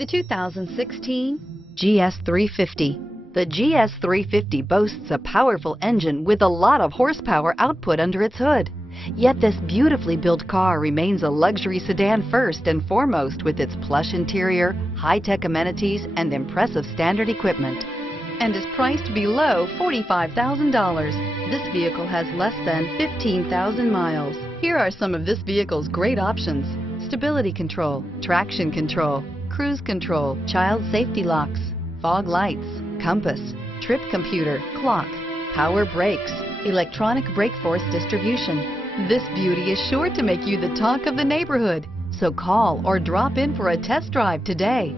The 2016 GS 350. The GS 350 boasts a powerful engine with a lot of horsepower output under its hood. Yet this beautifully built car remains a luxury sedan first and foremost with its plush interior, high-tech amenities, and impressive standard equipment, and is priced below $45,000. This vehicle has less than 15,000 miles. Here are some of this vehicle's great options: stability control, traction control, cruise control, child safety locks, fog lights, compass, trip computer, clock, power brakes, electronic brake force distribution. This beauty is sure to make you the talk of the neighborhood. So call or drop in for a test drive today.